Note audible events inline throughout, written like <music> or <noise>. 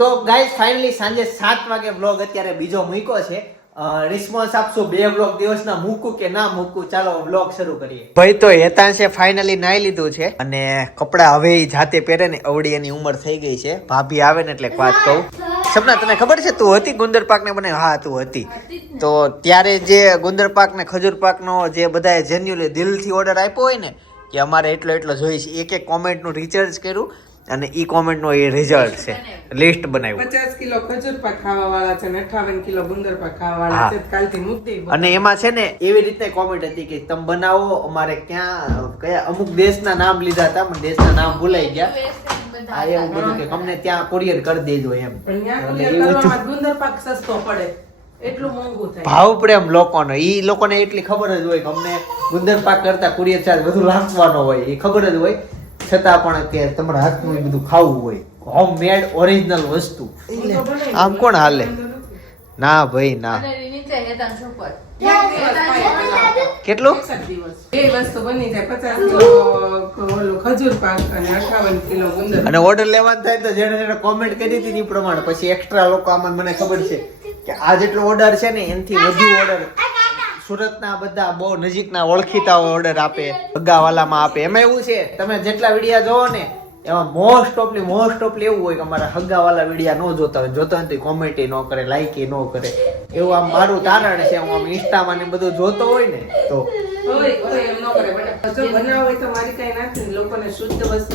તો guys finally સાંજે સાત વાગે બ્લોગ અત્યારે બીજો મૂક્યો છે. રિસ્પોન્સ આપશો બે બ્લોગ દિવસના મૂકું કે ના મૂકું? ચાલો બ્લોગ શરૂ કરીએ. ભાઈ, તો હેતાંશે ફાઇનલી નાઈ લીધું છે અને કપડા હવે જાતે પહેરે ને અવડી એની ઉંમર થઈ ગઈ છે. ભાભી આવે ને એટલે વાત કહું. સપના, તને ખબર છે તું હતી ગુંદર પાક ને મને હા, તું હતી. તો ત્યારે જે ગુંદર પાક ને ખજૂર પાક નો જે બધાએ જેન્યુઅલી દિલથી ઓર્ડર આપ્યો હોય ને, કે અમારે એટલો એટલો જોઈએ છે એક એક કોમેન્ટનું રિસર્ચ કર્યું. અને ઈ કોમેન્ટનો એ રિઝલ્ટ છે. લિસ્ટ બનાવ્યું. પચાસ કિલો ખજૂર પાક ખાવા વાળા છે ને અઠાવન કિલો ગુંદર પાક ખાવા વાળા છે. કાલથી મુક્તિ અને એમાં છે ને એવી રીતે કોમેન્ટ હતી કે તમે બનાવો અમારે ક્યાં કયા અમુક દેશના નામ લીધા હતા પણ દેશના નામ ભૂલાઈ ગયા. આ એવું બધું કે અમને ત્યાં કુરિયર કરી દેજો એમ. પણ ત્યાં એટલે કુરિયર એવું કરવામાં ગુંદર પાક સસ્તો પડે. એટલું મોંઘું થાય. ભાવ પ્રેમ લોકોનો. ઈ લોકોને એટલી ખબર જ હોય કે અમને ગુંદર પાક કરતા કુરિયર ચાર્જ બધું લાગવાનો હોય. એ ખબર જ હોય. છતાં પણ કે તમારા હાથનું એ બધું ખાવું હોય હોમ મેડ ઓરિજિનલ વસ્તુ. આમ કોણ હાલે? ના ભાઈ ના. કેટલું? એક જ દિવસ. બે વસ્તુ બની જાય પચાસ કિલો ઓલું ખજૂર પાક અને ઓર્ડર લેવાનું થાય તો જેને જેને કોમેન્ટ કરી હતી એ પ્રમાણે. પછી એક્સ્ટ્રા લોકો આમાં મને ખબર છે કે આ જેટલો ઓર્ડર છે ને એનાથી વધુ ઓર્ડર સુરતના બધા બહુ નજીકના ઓળખીતાઓ ઓર્ડર આપે હગાવાલામાં આપે. એમાં એવું છે, તમે જેટલા વિડીયા જોવો ને એમાં મોસ્ટ ઓફલી મોસ્ટ ઓફલી એવું હોય કે અમારા હગાવાલા વિડીયા ન જોતા હોય. જોતા હોય તો કોમેન્ટ ન કરે લાઈક ન કરે. એવું આમ મારું તારણ છે, હું આમ ઇન્સ્ટામાં ને બધું જોતો હોય ને તો.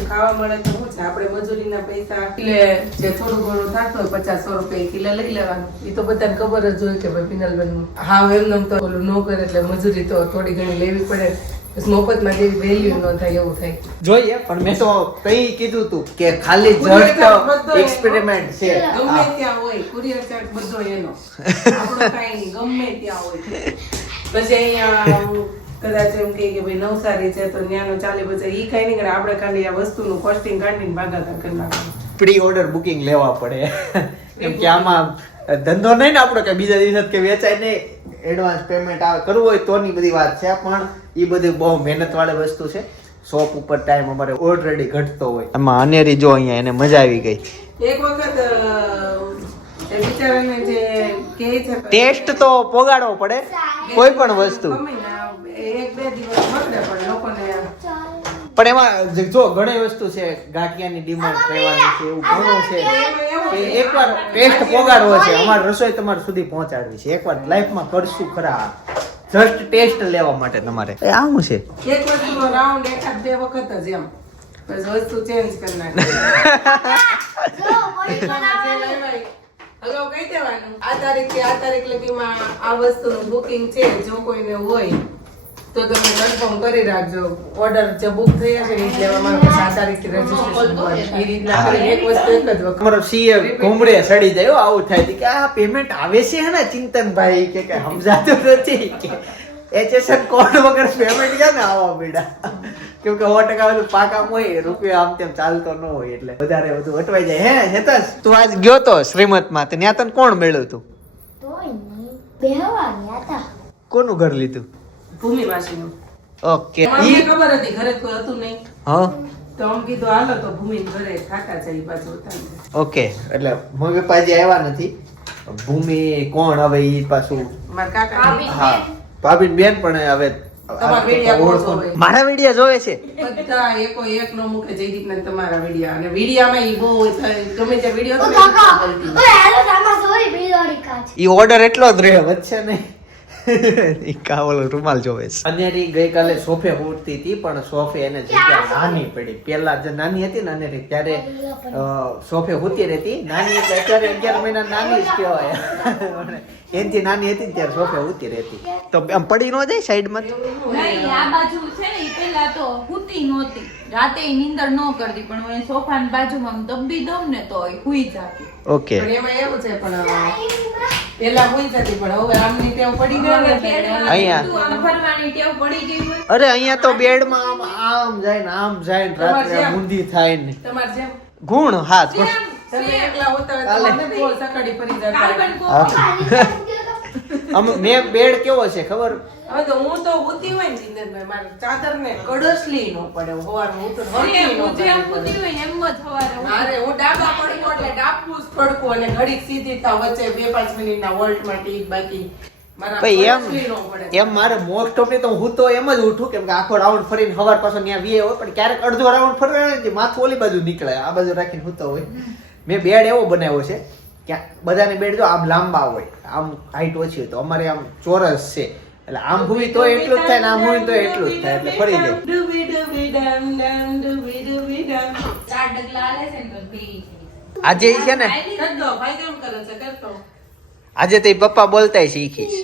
ખાવા મળે તો શું છે આપણે પૈસા જે થોડું ઘણું થતું હોય, પચાસ રૂપિયા કિલો લઈ લેવાનું. એ તો બધાને ખબર જ હોય કે ભાઈ પિનલબેન હા એમને તો ઓલું ન કરે એટલે મજૂરી તો થોડી ઘણી લેવી પડે. મફતમાં જેવી વેલ્યુ ન થાય એવું થાય. જોઈએ પણ મેં તો કઈ કીધું તું કે ખાલી જસ્ટ એક્સપેરિમેન્ટ છે. ગમે ત્યાં હોય કુરિયર ચાર્જ બધો એનો. <laughs> આપણો કાંઈ ગમે ત્યાં હોય. પછી અહીંયા કદાચ એમ કહે કે ભાઈ નવસારી છે તો ત્યાંનું ચાલે પછી ઈ કઈ નહીં કરે. આપણે ખાલી આ વસ્તુનું કોસ્ટિંગ કાઢીને ભાગાકાર કરી નાખવાનું. પ્રી ઓર્ડર બુકિંગ લેવા પડે. કેમ કે આમાં ધંધો નહીં ને આપણો કે બીજા દિવસે કે વેચાય નહીં. એડવાન્સ પેમેન્ટ આવે કરવું હોય તોની બધી વાત છે પણ એ બધી બહુ મહેનત વાળી વસ્તુ છે. શોપ ઉપર ટાઈમ અમારે ઓલરેડી ઘટતો હોય. એમાં અનેરી જો અહીંયા એને મજા આવી ગઈ. એક વખત અ, એ બિચારાને જે કહે છે કે ટેસ્ટ તો પોગાડવો પડે. કોઈ પણ વસ્તુ. એક બે દિવસ પણ એમાં જો ઘણી વસ્તુ છે ગાંઠિયાની ડિમાન્ડ કહેવાની છે એવું ઘણું છે. કે એકવાર ટેસ્ટ પોગાડવો છે. અમારી રસોઈ તમારા સુધી પહોંચાડવી છે. એકવાર લાઈફમાં કરશું ખરા. જસ્ટ ટેસ્ટ લેવા માટે તમારે. એ આવું છે. એક વસ્તુનો રાઉન્ડ એકાદ બે વખત જ એમ. બસ વસ્તુ ચેન્જ કરી નાખે. હલો કહી દેવાનું? આ તારીખથી આ તારીખ લગીમાં આ વસ્તુનું બુકિંગ છે જો કોઈને હોય. તો તમે કન્ફર્મ કરી રાખજો. ઓર્ડર જે બુક થયા છે એ લેવામાં પછી આ તારીખથી રજીસ્ટ્રેશન એ રીતના એક વસ્તુ એક જ વખત. તમારો સીએ ઘૂમડે સડી જાય હો, આવું થાય કે આ પેમેન્ટ આવે છે હે ને ચિંતનભાઈ? કે કે સમજાતું નથી. કે એચએસએન કોડ વગર પેમેન્ટ ક્યાં ને આવા બેડા કેમ કે સો ટકા બધું પાકા હોય રૂપિયો આમ તેમ ચાલતો ન હોય એટલે વધારે બધું અટવાઈ જાય. હે હેતસ? તું આજ ગયો તો શ્રીમતમાં તે ત્યાં તને કોણ મળ્યું તું? તોય બેહવા ગયા હતા કોનું ઘર લીધું? ભૂમિ માસીનું ઓકે. મને ખબર હતી ઘરે કોઈ હતું નહીં. હા? તો આમ કીધું હાલો તો ભૂમિ ઘરે ખાતા છે હતા ઓકે. એટલે મમ્મી પપ્પા આવ્યા નથી. ભૂમિ કોણ? હવે ઈ પાછું મારા કાકા હા. ભાભી બેન પણ હવે. મારા વિડિયા જોવે છે. બધા એકો એક નો મૂકે જયદીપ ને તમારા વિડિયા. અને વિડિયામાં ઈ બહુ થાય, ગમે તે વિડિયો તો કાકા ઓય હેલો તામા સોરી બિલોડી કાચ ઈ ઓર્ડર એટલો જ રહે વચ્ચે નહીં. <laughs> કાવલ રૂમાલ જોવે છે. અનેરી ગઈકાલે સોફે ઉડતી હતી પણ સોફે એને જગ્યા નાની પડી. પેલા જે નાની હતી ને અનેરી ત્યારે સોફે ઉતી રહેતી. નાની એટલે અત્યારે અગિયાર મહિના નાની જ કહેવાય. એનથી નાની હતી ને ત્યારે સોફે ઉતી રહેતી. તો આમ પડી ન જાય સાઈડમાં? ઈ પેલા તો હુતી નહોતી. રાતે નીંદર ન કરતી પણ હું એ સોફાની બાજુમાં આમ દબી દઉં ને તો હુઈ જાતી. ઓકે. પણ એમાં એવું છે પણ પેલા હુઈ જતી પણ હવે આમની ટેવ પડી ગયો ને અહીંયા. તું આમ ફરવાની ટેવ પડી ગઈ હોય. અરે અહીંયા તો બેડમાં આમ આમ જાય ને આમ જાય ને તમારે રાત્રે જેમ. થાય ને. તમાર જેમ ગુણ હા તમે એકલા હોતા હોય તો તમને બોલ સકડી ફરી જતા આમ મેં બેડ કેવો છે ખબર હવે તો હું તો ઉતી હોય ને જીંદરમાં, મારે ચાદર ને કડસલી નો પડે સવારમાં હું તો ન હું જેમ પડે. ઉતી હોય એમ જ હવારે. મારે હું ડાબા પડકો એટલે ડાબું જ ફડકું અને ઘડીક સીધી થાવ વચ્ચે બે પાંચ મિનિટના વોલ્ટમાં ટીક બાકી ભાઈ એમ કડસલી ન પડે. એમ મારે મોસ્ટ ઓફ તો હું તો એમ જ ઉઠું કેમ કે આખો રાઉન્ડ ફરીને હવાર પાછો ત્યાં વીએ હોય પણ ક્યારેક અડધો રાઉન્ડ ફરવા ને માથું ઓલી બાજુ નીકળે આ બાજુ રાખીને હોય મેં બેડ એવો બનાવ્યો છે કે બધાની બેડ જો આમ લાંબા હોય આમ હાઈટ ઓછી હોય તો અમારે આમ ચોરસ છે એટલે આમ ભૂવી તો એટલું જ થાય ને આમ ભૂવી તો એટલું જ થાય એટલે ફરી જાય. આજે છે ને. આજે તો પપ્પા બોલતાય શીખી છે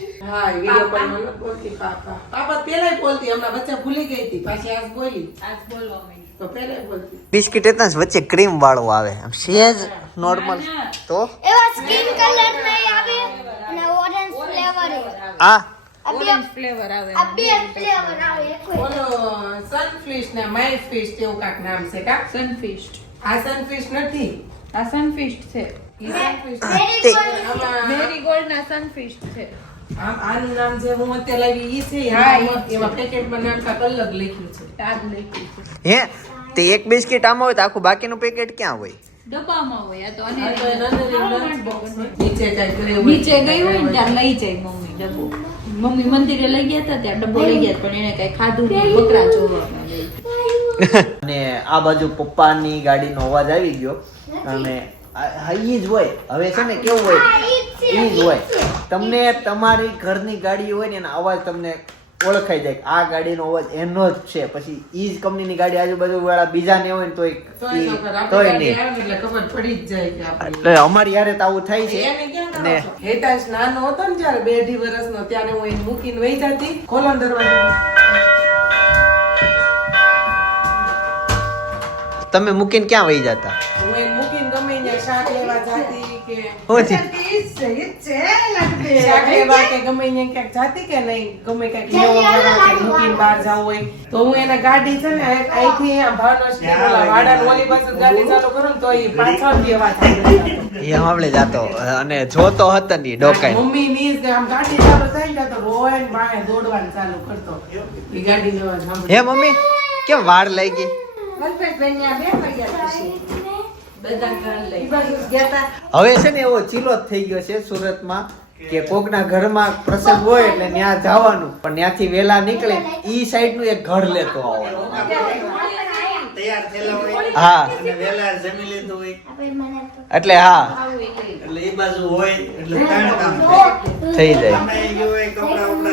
બોલતી પાપા. પાપા બોલતી, હમણાં બચ્ચા ભૂલી ગઈ હતી. પાછી આજ બોલી. આજ બોલવા બિસ્કિટ હતા વચ્ચે ક્રીમ વાળો આવે. આમ સેજ નોર્મલ તો? એવા સ્કિન કલર નહીં આવે અને ઓરેન્જ ફ્લેવર આ? ઓરેન્જ ફ્લેવર આવે. આ બે ફ્લેવર આવે એક હોય. ઓલો સનફિશ ને માય ફિશ તેવું કાક નામ છે કા? સનફિશ આ સનફિશ નથી. આ સનફિશ છે. મેરીગોલ્ડ ના સનફિસ્ટ છે. આમ આનું નામ જે હું અત્યારે લાવી ઈ છે એમાં- પેકેટમાં નામ અલગ લખ્યું છે. આ લખ્યું છે. હે? તે એક બિસ્કિટ આમાં હોય તો આખું બાકીનું પેકેટ ક્યાં હોય? ડબ્બામાં હોય તો અને નીચે ગયું નીચે ગઈ હોય ને ત્યાં લઈ જાય મમ્મી ડબ્બો. મમ્મી મંદિરે લઈ ગયા હતા ત્યાં ડબ્બો લઈ ગયા પણ એને કઈ ખાધું નહીં. બકરા જોવામાં અને આ બાજુ પપ્પાની ગાડીનો અવાજ આવી ગયો. અને ઈ જ હોય. હવે છે ને કેવું હોય? ઈ જ હોય. તમને તમારી ઘરની ગાડી હોય ને એનો અવાજ તમને ઓળખાઈ જાય આ ગાડીનો અવાજ એનો જ છે. પછી ઈ જ કંપનીની ગાડી આજુબાજુ વાળા બીજા ને હોય ને તોય તોય નહીં. એટલે ખબર પડી જ જાય કે આપણે અમારી યારે તો આવું થાય છે. ને હેતાશ? નાનો હતો ને જ્યારે બે અઢી વર્ષનો ત્યારે હું એને મૂકીને વહી જતી. ખોલો દરવાજો. તમે મૂકીને ક્યાં વહી જતા? જાતી ક્યાંક જાતી જાતો અને જોતો હતો ને ડોકાઈ. મમ્મી ની આમ ગાડી ચાલુ થઈ ને તો રોય બાય દોડવાનું ચાલુ કરતો. એ ગાડી લેવા હે મમ્મી કેમ વાળ લઈ ગઈ હવે છે ને એવો ચીલો જ થઈ ગયો છે સુરતમાં કે કોકના ઘરમાં પ્રસંગ હોય એટલે ત્યાં જવાનું. પણ ત્યાંથી વેલા નીકળે ઈ સાઈડનું એક ઘર લેતો આવવાનું. તૈયાર હા. એટલે હા. એટલે. એ બાજુ હોય એટલે કામ થઈ જાય.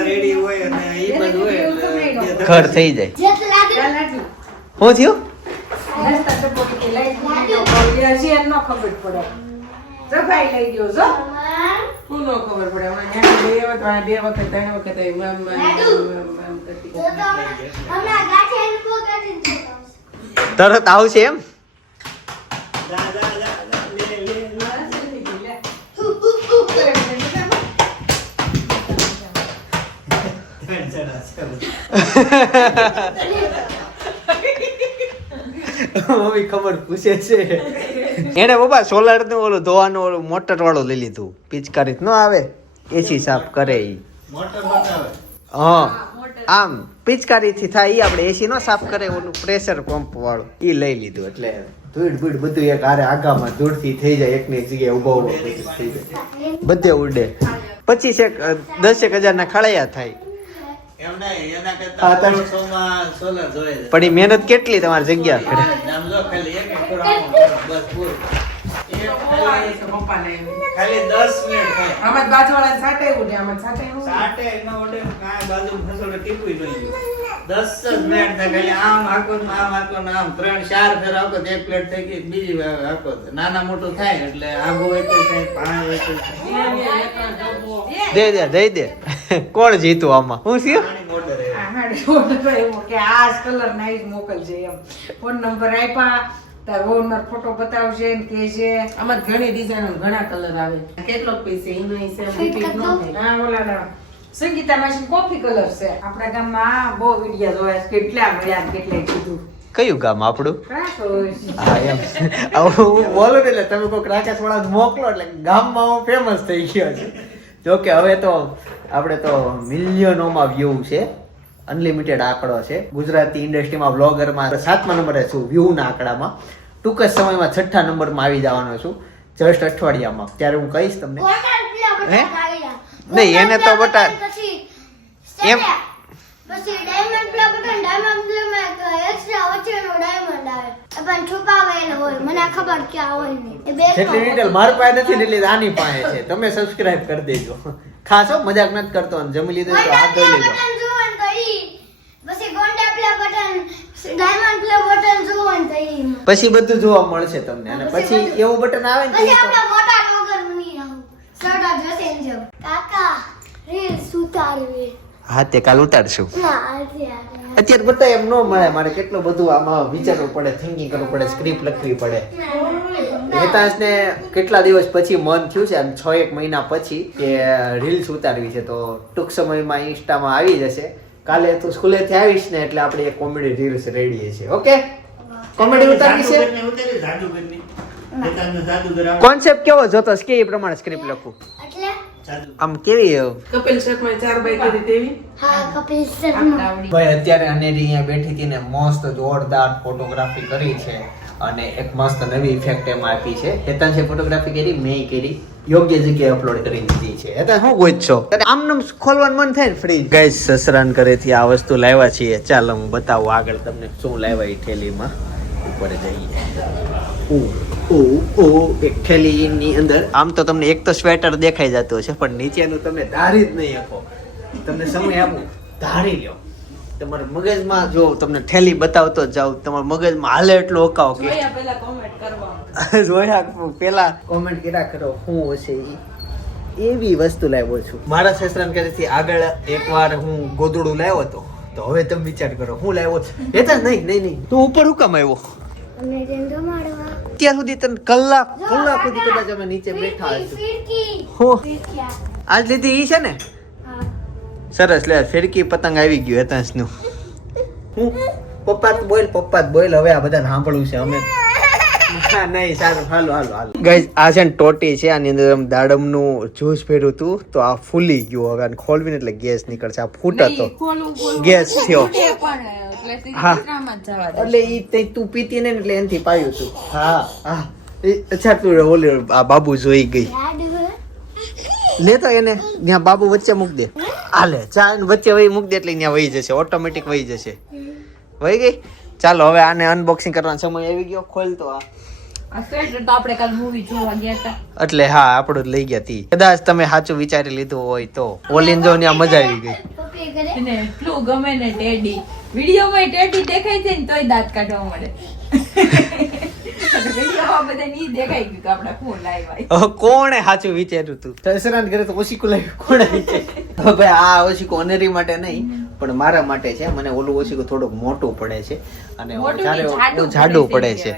રેડી હોય અને એ બાજુ હોય ઘર થઈ જાય. શું થયું? સફાઈ લઈ ગયો છો શું નો ખબર પડે હમણાં ન્યાથી બે વખત વાળા બે વખત ત્રણ વખત આવી આમ, આમ, આમ, આમ કરતી. જો તો હમણાં ગાંઠિયાનું ભોગ કરીને જતો હશે. તરત આવશે એમ જા, જા, જા, જા, લે, લે, લે. ત્રણ જણા છે. મમ્મી ખબર પૂછે છે. એને બાબા સોલારનું ઓલું ધોવાનું ઓલું મોટર વાળું લઈ લીધું. પિચકારી ન આવે. એસી સાફ કરે ઈ. હા. આમ પિચકારી થી થાય ઈ આપણે એસી નો સાફ કરે ઓલું પ્રેશર પંપ વાળું. ઈ લઈ લીધું એટલે ધૂળ ભૂડ બધું એક હારે આગામાં ધૂળથી થઈ જાય એકની એક જગ્યાએ ઊભો ઊભો થઈ જાય. બધે ઉડે. પચીસ એક દસેક હજાર ના ખળાયા થાય. પણ એ મહેનત કેટલી તમારી જગ્યા. ખાલી દસ મિનિટ દસ જ મિનિટ થાય ખાલી આમ હાંકો ને આમ હાંકો ને આમ. ત્રણ ચાર ફેર હાંકો એક પ્લેટ થઈ ગઈ બીજી વાર નાના મોટું થાય એટલે આબુ હોય થાય પાણી હોય તો થાય. અહીંયા એકનો ડબ્બો. દે દે દઈ દે. કોણ જીતું આમાં? હું થયું? કે આ કલર મોકલજે એમ. ફોન નંબર આપ્યા તાર ઓનર ફોટો બતાવશે ને કે છે આમાં ઘણી ડિઝાઇન ઘણા કલર આવે. કેટલો પીસ છે ન સંગીતા માસી કોફી કલર છે. આપણા ગામમાં બહુ વિડિયા જોયા છે. કેટલા મળ્યા કેટલા કીધું. કયું ગામ આપણું. હા એમ. હવે હું બોલું ને એટલે તમે કોઈક રાકેશ વાળા મોકલો એટલે ગામમાં હું ફેમસ થઈ ગયો છે. જો કે હવે તો આપણે તો મિલિયનોમાં વ્યૂ છે. અનલિમિટેડ આંકડો છે. ગુજરાતી ઇન્ડસ્ટ્રીમાં બ્લોગરમાં સાતમા નંબરે છું વ્યૂના આંકડામાં. ટૂંક જ સમયમાં છઠ્ઠા નંબરમાં આવી જવાનો છું. જસ્ટ અઠવાડિયામાં. ત્યારે હું કહીશ તમને. હે? નહીં, એને તો બટા- એમ? પછી diamond play button diamond play માં એક્સ્ટ્રા વચ્ચેનો ડાયમંડ આવે. પણ છુપાવેલો હોય મને ખબર ક્યાં હોય નહીં એ બે જેટલી ડિટેલ માર પાસે નથી એટલે આની પાસે છે. તમે સબસ્ક્રાઇબ કરી દેજો. ખાસ હો, મજાક નથી કરતો અને જમી લીધું તો હાથ ધોઈ લેજો. બટન જુઓ ને તો ઈ. પછી ગોંડા play button diamond play button જુઓ ને તો ઈ. પછી બધું જોવા મળશે તમને. અને પછી એવું બટન આવે ને પછી કે મોટા કાકા હા તે કાલ ઉતારશું. અત્યારે અત્યારે બધા એમ ન મળે મારે કેટલું બધું આમાં વિચારવું પડે થિંકિંગ કરવું પડે સ્ક્રિપ્ટ લખવી પડે. હેતાંશને કેટલા દિવસ પછી મન થયું છે અને છ એક મહિના પછી કે રીલ્સ ઉતારવી છે તો ટૂંક સમયમાં ઇન્સ્ટામાં આવી જશે. કાલે તું સ્કૂલેથી આવીશ ને એટલે આપણે એક કોમેડી રીલ્સ રેડી છે ઓકે? કોમેડી ઉતારવી છે? કોન્સેપ્ટ કેવો જોતો? કે એ પ્રમાણે સ્ક્રિપ્ટ લખું આમ કેવી કપિલ શર્મા ચાર બાઈ કરી તેવી? હા કપિલ શર્મા. ભાઈ અત્યારે અનેરી અહીંયા બેઠી હતી ને મસ્ત જોરદાર ફોટોગ્રાફી કરી છે અને એક મસ્ત નવી ઇફેક્ટ એમાં આપી છે. હેતાંશે ફોટોગ્રાફી કરી મેં કરી. યોગ્ય જગ્યાએ અપલોડ કરી દીધી છે. હેતાંશ હું ગોઈ છો? આમ નામ ખોલવાનું મન થાય ને ફ્રી ગાઈસ સસરાન ઘરેથી આ વસ્તુ લાવ્યા છીએ. ચાલો હું બતાવું આગળ તમને શું લાવ્યા એ થેલીમાં. ઉપર જઈએ. ઓ ઓ થેલીની અંદર. આમ તો તમને એક તો સ્વેટર દેખાઈ જતો છે પણ નીચેનું તમે ધારી જ નહીં આપો તમને સમય આપો ધારી લ્યો તમારા મગજમાં જો તમને થેલી બતાવતો જ જાઉં તમારા મગજમાં હાલે એટલો અકાવ કે જોયા પહેલા કોમેન્ટ કરવા. <laughs> જોયા પેલા કોમેન્ટ કર્યા કરો હું હશે ઈ. એવી વસ્તુ લાવ્યો છું. મારા સસરાન ઘરેથી આગળ એકવાર હું ગોદડું લાવ્યો હતો તો હવે તમે વિચાર કરો હું લાવ્યો છું. એ તો નહીં નહીં નહીં. તું ઉપર હું કામ આવ્યો? અત્યાર સુધી તને કલાક કલાક સુધી કદાચ અમે નીચે બેઠા હશું હું. આજ લીધી ઈ છે ને? સરસ લે ફિરકી પતંગ આવી ગયું હેતાંશનું. હું? પપ્પા જ બોલ પપ્પા જ બોલ. હવે આ બધાને સાંભળવું છે અમે. હા નહીં સારું હાલો હાલો હાલો. ગાઈઝ આ છે ને ટોટી છે આની અંદર આમ દાડમનું જ્યુસ ભર્યું હતું તો આ ફૂલી ગયું હવે ખોલવીને એટલે ગેસ નીકળશે. આ ફૂટ હતો. ગેસ થયો. હા. એટલે ઈ તે તું પીતી ને એટલે એનથી પાયું તું. હા. હા. એ અચ્છા તું ઓલે આ બાબુ જોઈ ગઈ. લે તો એને ત્યાં બાબુ વચ્ચે મૂક દે. હાલે ચા એને વચ્ચે વહી મૂક દે એટલે ત્યાં વહી જશે ઓટોમેટિક વહી જશે. વહી ગઈ? ચાલો હવે આને અનબોક્સિંગ કરવાનો સમય આવી ગયો. ખોલ તો આ. આ સ્વેટર તો આપણે કાલ મૂવી જોવા ગયા હતા એટલે હા આપણું જ લઈ ગયા તી. કદાચ તમે સાચું વિચારી લીધું હોય તો. ઓલીન જો ત્યાં મજા આવી ગઈ. ગમે ને ટેડી. વિડીયોમાં ટેડી દેખાય છે ને તોય દાંત કાઢવા મળે. કોણે સાચું વિચાર્યું તું? દશરાન ઘરે તો ઓશીકું લાવ્યું કોણે વિચાર્યું? ભાઈ આ ઓશીકું કોનેરી માટે નહીં. પણ મારા માટે છે મને ઓલું ઓછું થોડુંક મોટું પડે છે. અને નહીં, જાડું પડે છે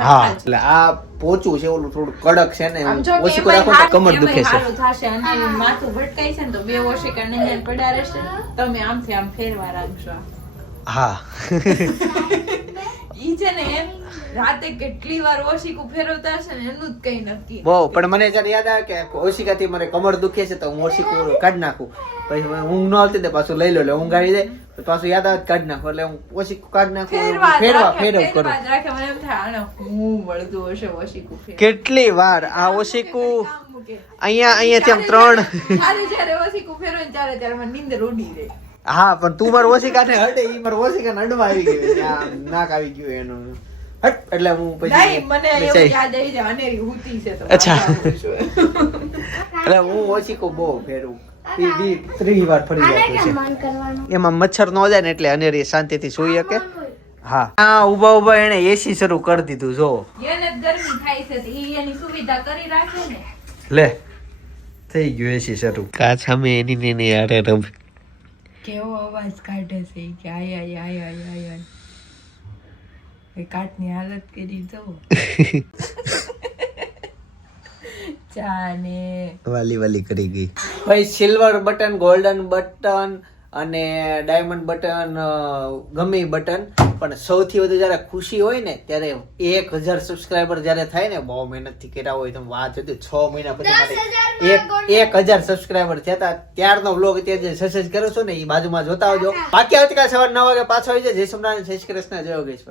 હા એટલે આ પોચું છે ઓલું થોડું કડક છે ને ઓશીકું એમાંય રાખો તો કમર દુખે છે. અને માથું ભટકાય છે ને તો બે ઓશિકા નૈયા પડ્યા રહેશે. તમે આમથી આમ ફેરવા રાખશો હા. <laughs> ઈ છે ને એમ રાતે કેટલી વાર ઓશિકું ફેરવતા હશે ને એનું જ કઈ નક્કી બહુ પણ મને જયારે યાદ આવે કે ઓશિકાથી મારે કમર દુખે છે તો હું ઓશિકું કાઢી નાખું. પછી ઊંઘ ન આવતી તે પાછું લઈ લો એટલે ઊંઘ આવી જાય. પાછું યાદ આવે કાઢી નાખું એટલે હું ઓશિકું કાઢી નાખું ફેરવા ફેરવા કરું. રાખે. મને એમ થાય આને હું વળતું હશે ઓશિકું કેટલી વાર આ ઓશિકું અહીંયા અહીંયા અહીંયાથી આમ ત્રણ જ્યારે જ્યારે ઓશિકું ફેરવે ત્યારે ત્યારે મને નીંદર ઉડી જાય. હા પણ તું મારું ઓશિકાને હટે ઈ મારું ઓશિકાને અડવા આવી ગયું નાક આવી ગયું એનું. હટ એટલે હું પછી નહીં મને એવું યાદ આવી જાય અનેરી હુતી છે તો અચ્છા. એટલે હું ઓશિકો બહુ ફેરું ત્રીસ વાર ફરી જતું છે એમાં મચ્છર ન જાય ને એટલે અનેરી શાંતિથી સૂઈ શકે. હા. હા ઊભા ઊભા એને એસી શરૂ કરી દીધું જો. એને ગરમી થાય છે તો એની સુવિધા કરી રાખે ને. લે થઈ ગયું એસી શરૂ. કાચ અમે એની ને હારે રમે. કેવો અવાજ કાઢે છે કે આય આય આય આય આય આય. એ કાટની હાલત કરી જવો <laughs> ચાને. વાલી વાલી કરી ગઈ. ભાઈ સિલ્વર બટન ગોલ્ડન બટન અને ડાયમંડ બટન ગમે બટન પણ સૌથી વધુ જ્યારે ખુશી હોય ને ત્યારે એક હજાર સબસ્ક્રાઈબર જ્યારે થાય ને બહુ મહેનતથી કર્યા હોય તમે વાત હતી. છ મહિના પછી માટે એક એક હજાર સબસ્ક્રાઈબર થયા હતા. ત્યારનો બ્લોગ અત્યારે જે સસેજ કરો છો ને એ બાજુમાં જોતા આવજો. બાકી આવતીકાલ સવાર નવ વાગે પાછો આવી જાય. જય સોમનાથ જય શ્રી કૃષ્ણ જય યોગેશ્વર.